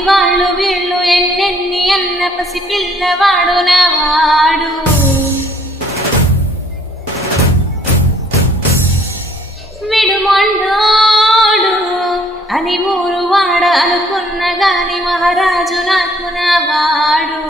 అది వాళ్ళు వీళ్ళు ఎన్నెన్ని అన్న పసి పిల్లవాడు నావాడు. విడుమొండోడు అని ఊరు వాడ అనుకున్న గాని మహారాజు నాకు నావాడు.